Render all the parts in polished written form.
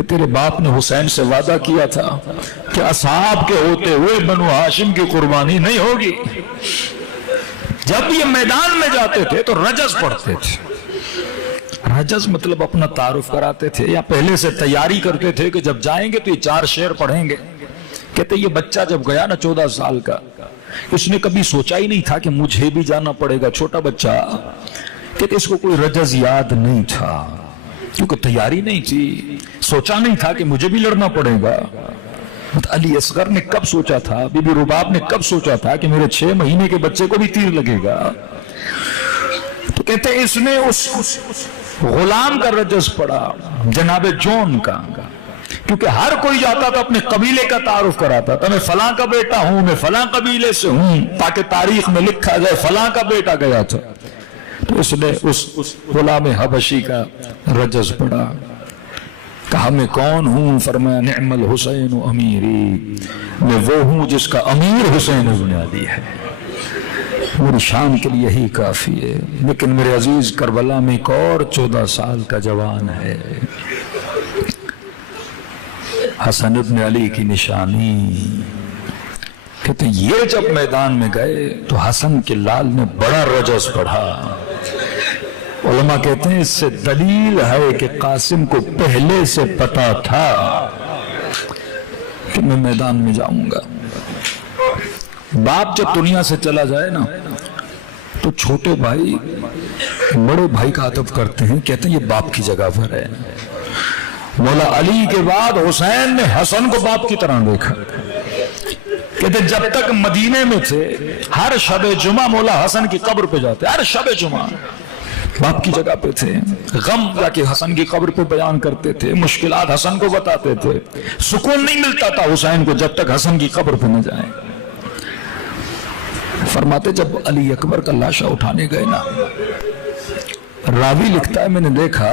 کہ تیرے باپ نے حسین سے وعدہ کیا تھا کہ اصحاب کے ہوتے ہوئے بنو ہاشم کی قربانی نہیں ہوگی. جب یہ میدان میں جاتے تھے تو رجز پڑھتے تھے. رجز مطلب اپنا تعارف کراتے تھے یا پہلے سے تیاری کرتے تھے کہ جب جائیں گے تو یہ 4 شعر پڑھیں گے. کہتے یہ بچہ جب گیا نا 14 سال کا, اس نے کبھی سوچا ہی نہیں تھا کہ مجھے بھی جانا پڑے گا. چھوٹا بچہ, کہتے اس کو کوئی رجز یاد نہیں تھا کیونکہ تیاری نہیں تھی, سوچا نہیں تھا کہ مجھے بھی لڑنا پڑے گا. علی اصغر نے کب سوچا تھا, بی بی رباب نے کب سوچا تھا کہ میرے 6 مہینے کے بچے کو بھی تیر لگے گا. تو کہتے اس نے اس غلام کا رجز پڑھا, جناب جون کا, کیونکہ ہر کوئی جاتا تھا اپنے قبیلے کا تعارف کراتا تھا, میں فلاں کا بیٹا ہوں, میں فلاں قبیلے سے ہوں, تاکہ تاریخ میں لکھا جائے فلاں کا بیٹا گیا تھا. تو اس نے اس غلام حبشی کا رجز پڑھا. کہا میں کون ہوں؟ فرمایا نعم الحسین امیری, میں وہ ہوں جس کا امیر حسین ابن علی ہے. میری شان کے لیے یہی کافی ہے. لیکن میرے عزیز کربلا میں ایک اور 14 سال کا جوان ہے, حسن ابن علی کی نشانی. کہتے یہ جب میدان میں گئے تو حسن کے لال نے بڑا رجز پڑھا. علماء کہتے ہیں اس سے دلیل ہے کہ قاسم کو پہلے سے پتا تھا کہ میں میدان میں جاؤں گا. باپ جب دنیا سے چلا جائے نا تو چھوٹے بھائی بڑے بھائی کا ادب کرتے ہیں, کہتے ہیں یہ باپ کی جگہ پر ہے. مولا علی کے بعد حسین نے حسن کو باپ کی طرح دیکھا. کہتے جب تک مدینے میں تھے ہر شب جمعہ مولا حسن کی قبر پہ جاتے, ہر شب جمعہ باپ کی جگہ پہ تھے. غم جا کے حسن کی قبر پہ بیان کرتے تھے, مشکلات حسن کو بتاتے تھے. سکون نہیں ملتا تھا حسین کو جب تک حسن کی قبر پہ نہ جائیں. فرماتے جب علی اکبر کا لاشا اٹھانے گئے نا, راوی لکھتا ہے میں نے دیکھا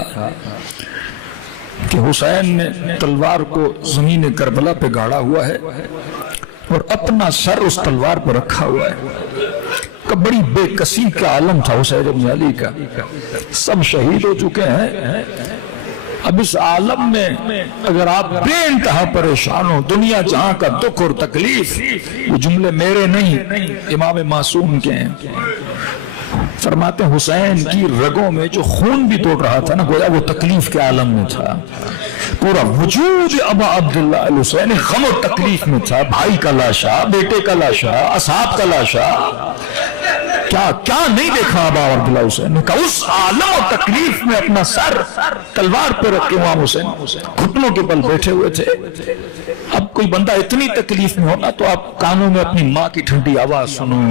کہ حسین نے تلوار کو زمین کربلا پہ گاڑا ہوا ہے اور اپنا سر اس تلوار پر رکھا ہوا ہے. کہ بڑی بے کسی کا عالم تھا حسین ابن علی کا. سب شہید ہو چکے ہیں, اب اس عالم میں اگر آپ بے انتہا پریشان ہو, دنیا جہاں کا دکھ اور تکلیف, یہ جملے میرے نہیں امام معصوم کے ہیں. فرماتے ہیں حسین کی رگوں میں جو خون بھی دوڑ رہا تھا نا, گویا وہ تکلیف کے عالم میں تھا. پورا وجود ابا عبداللہ الحسین غم و تکلیف میں تھا. بھائی کا لاشا, بیٹے کا لاشا, اصحاب کا لاشا, کیا کیا نہیں دیکھا ابا عبداللہ حسین نے. کہا اس عالم و تکلیف میں اپنا سر تلوار پہ رکھ کے امام حسین گھٹنوں کے بل بیٹھے ہوئے تھے. اب کوئی بندہ اتنی تکلیف میں ہونا تو آپ کانوں میں اپنی ماں کی ٹھنڈی آواز سنو.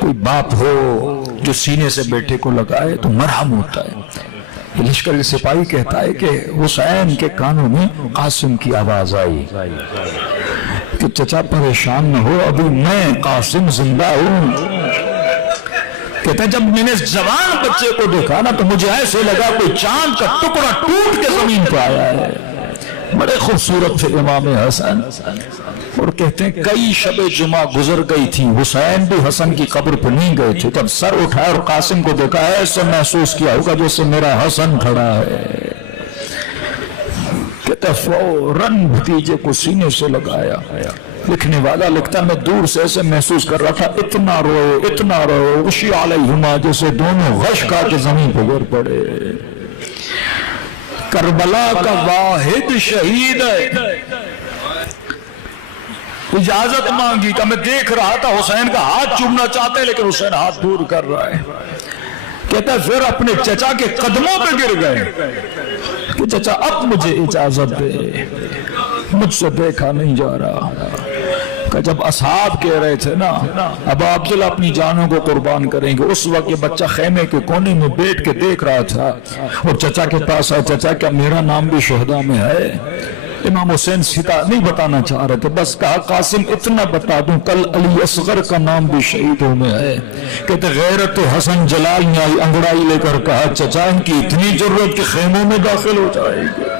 کوئی باپ ہو جو سینے سے بیٹے کو لگائے تو مرہم ہوتا ہے. لشکر کے سپاہی کہتا ہے کہ حسین کے کانوں میں قاسم کی آواز آئی کہ چچا پریشان نہ ہو, ابھی میں قاسم زندہ ہوں. کہتا ہے جب میں نے جوان بچے کو دیکھا نا تو مجھے ایسے لگا کوئی چاند کا ٹکڑا ٹوٹ کے زمین پہ آیا ہے. بڑے خوبصورت تھے امام حسن. اور کہتے ہیں کئی شب جمعہ گزر گئی تھی, حسین بھی حسن کی قبر پہ نہیں گئے تھے. جب سر اٹھایا اور قاسم کو دیکھا ایسا محسوس کیا ہوگا جیسے میرا حسن کھڑا ہے. کہتے فوراً بھتیجے کو سینے سے لگایا. لکھنے والا لکھتا میں دور سے ایسے محسوس کر رہا تھا اتنا روئے اتنا روئے, غشی علیہما, جیسے دونوں غش کھا کے زمین پہ گر پڑے. کربلا کا واحد شہید ہے. اجازت مانگی کہ میں دیکھ رہا تھا حسین کا ہاتھ چومنا چاہتے ہیں لیکن حسین ہاتھ دور کر رہا ہے. کہتا ہے پھر اپنے چچا کے قدموں پہ گر گئے کہ چچا اب مجھے اجازت دے, مجھ سے دیکھا نہیں جا رہا. کہ جب اصحاب کہہ رہے تھے نا ابا عبداللہ اپنی جانوں کو قربان کریں گے, اس وقت یہ بچہ خیمے کے کونے میں بیٹھ کے دیکھ رہا تھا اور چچا کے پاس آیا, چچا کیا میرا نام بھی شہداء میں ہے؟ امام حسین سیدھا نہیں بتانا چاہ رہے تھے, بس کہا قاسم اتنا بتا دوں کل علی اصغر کا نام بھی شہیدوں میں ہے. کہتے غیرت حسن جلال نے آئی انگڑائی لے کر کہا چچا ان کی اتنی ضرورت کہ خیموں میں داخل ہو جائے گی.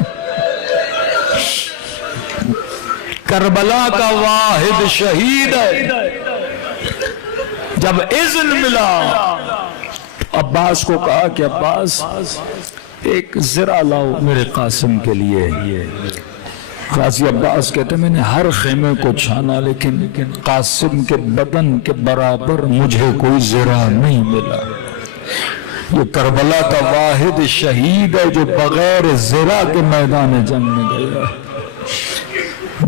کربلا کا واحد شہید ہے. جب اذن ملا عباس کو کہا کہ عباس ایک زرہ لاؤ میرے قاسم کے لیے. غازی عباس کہتے ہیں میں نے ہر خیمے کو چھانا لیکن قاسم کے بدن کے برابر مجھے کوئی زرہ نہیں ملا. یہ کربلا کا واحد شہید ہے جو بغیر زرہ کے میدان جنگ میں گیا.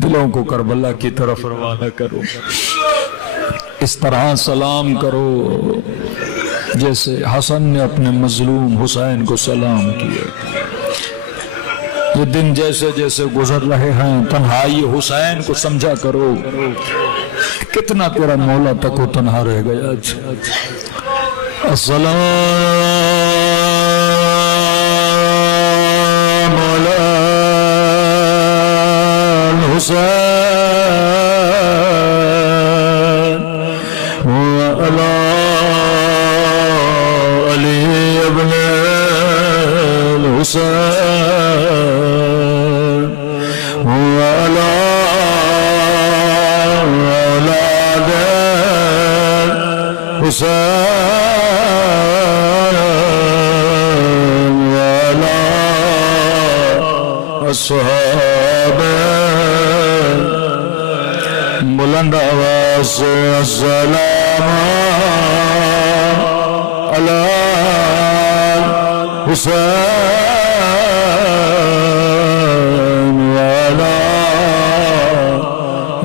دلوں کو کربلا کی طرف روانہ کرو. اس طرح سلام کرو جیسے حسن نے اپنے مظلوم حسین کو سلام کیا. یہ دن جیسے جیسے گزر رہے ہیں تنہائی حسین کو سمجھا کرو. کتنا تیرا مولا تک وہ تنہا رہ گیا. السلام علی الحسین وعلی علی ابن الحسین وعلی اولاد حسین صحابہ. بلند آواز سے السلام علی حسین وعلی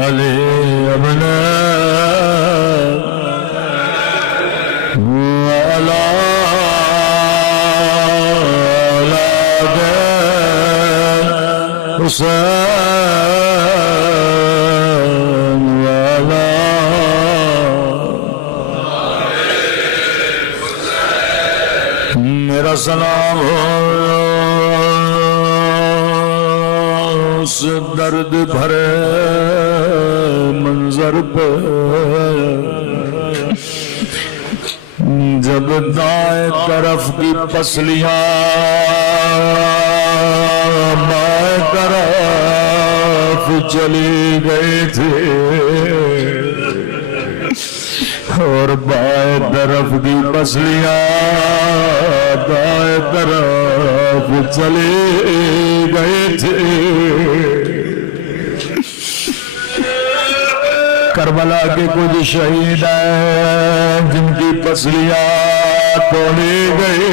علی ابن وعلی حسین والا. میرا سلام اس درد بھرے منظر پہ جب دائیں طرف کی پسلیاں بائیں طرف چلی گئی تھی اور بائیں طرف کی پسلیاں دائیں طرف چلی گئی تھی. کربلا کے کچھ شہید ہیں جن کی پسلیاں توڑی گئی.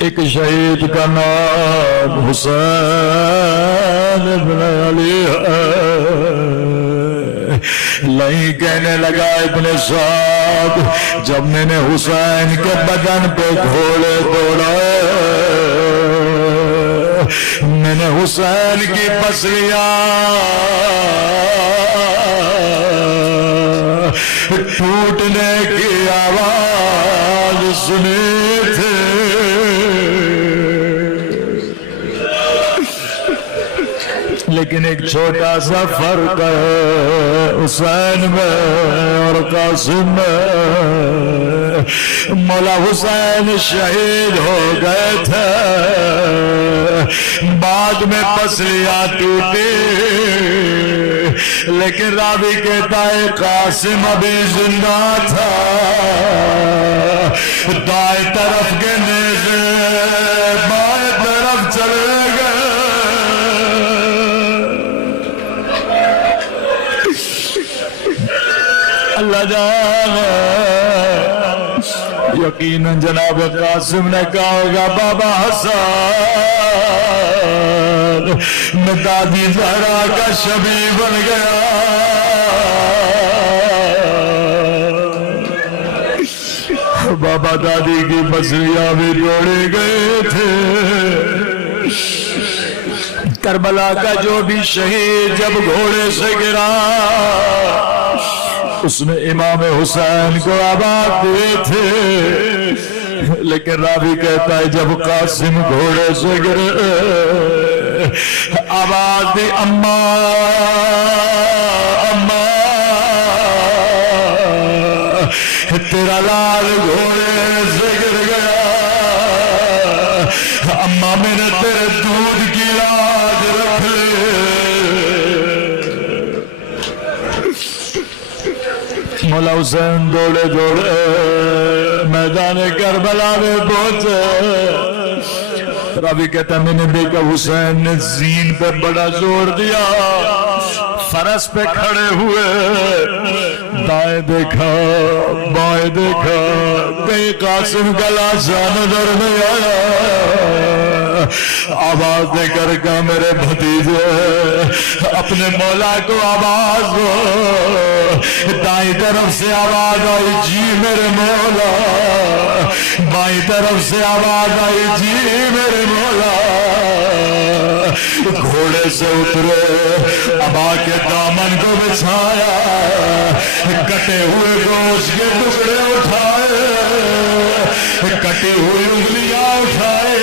ایک شہید کا نام حسین ابن علی ہے. نہیں کہنے لگا ابن سعد جب میں نے حسین کے بدن پہ گھوڑے دوڑائے میں نے حسین کی پسلیاں ٹوٹنے کی آواز سنی تھی. لیکن ایک چھوٹا سا فرق ہے حسین میں اور قاسم میں. مولا حسین شہید ہو گئے تھے بعد میں پسلیاں ٹوٹی لیکن راوی کہتا ہے قاسم ابھی زندہ تھا. دائیں طرف کے نیزے بائیں طرف چلے گئے. اللہ جانا یقیناً جناب قاسم نے کہا ہوگا بابا حسن میں دادی زہرا کا شبیہ بن گیا. بابا دادی کی پسلیاں بھی توڑی گئے تھے. کربلا کا جو بھی شہید جب گھوڑے سے گرا اس نے امام حسین کو آباد دیے تھے لیکن راوی کہتا ہے جب قاسم گھوڑے سے گرے آواز دی اماں اماں تیرا لال گھوڑے سے گر گیا. اماں میں نے تیرے دودھ کی لاج رکھ لی. مولا حسین دوڑے دوڑے میدان کربلا میں پہنچے. راوی کہتا ہے میں نے دیکھا حسین نے زین پہ بڑا زور دیا, فرس پہ کھڑے ہوئے, دائیں دیکھا بائیں دیکھا, کہیں قاسم کا لاشا نظر نہیں آیا. آواز دے کر کہا میرے بھتیجے اپنے مولا کو آواز دو. دائیں طرف سے آواز آئی جی میرے مولا, بائیں طرف سے آواز آئی جی میرے مولا. گھوڑے سے اترے, ابا کے دامن کو بچھایا, کٹے ہوئے گوشت کے ٹکڑے اٹھائے, کٹی ہوئی انگلیاں اٹھائے,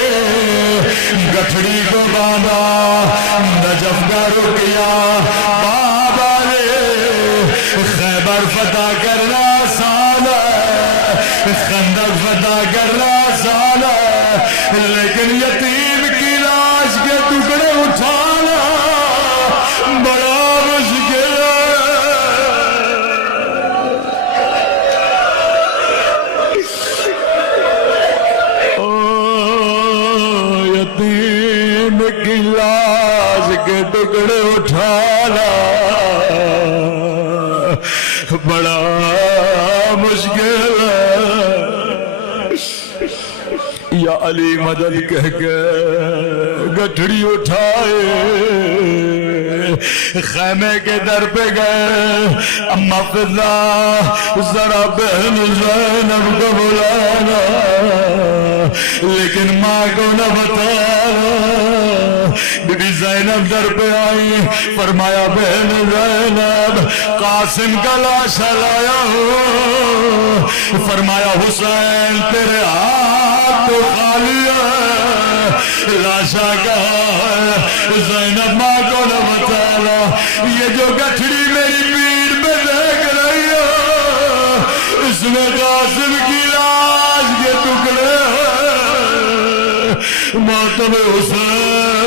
گٹھڑی کو باندھا, نجف کا رکیا. بابا نے خیبر فتح کرنا آسان ہے, خندق فتح کرنا آسان ہے, لیکن یتیم کی لاش کے ٹکڑے اٹھانا بڑا مشکل ہے. یتیم کی لاش کے ٹکڑے اٹھانا بڑا مشکل ہے. یا علی مدد کہہ کے گٹھڑی اٹھائے, خیمے کے در پہ گئے. اما فضا ذرا بہن زینب کو بلانا, لیکن ماں کو نہ بتانا. بی بی زینب در پہ آئی, فرمایا بہن زینب قاسم کا لاشا لایا ہوں. فرمایا حسین تیرے ہاتھ تو خالی ہے, لاشا کہا ہے. زینب ماں کو نہ بتانا, یہ جو گٹھڑی میری پیٹھ پہ دیکھ رہی ہے اس میں قاسم کی لاش کے ٹکڑے ہیں. ماتم حسین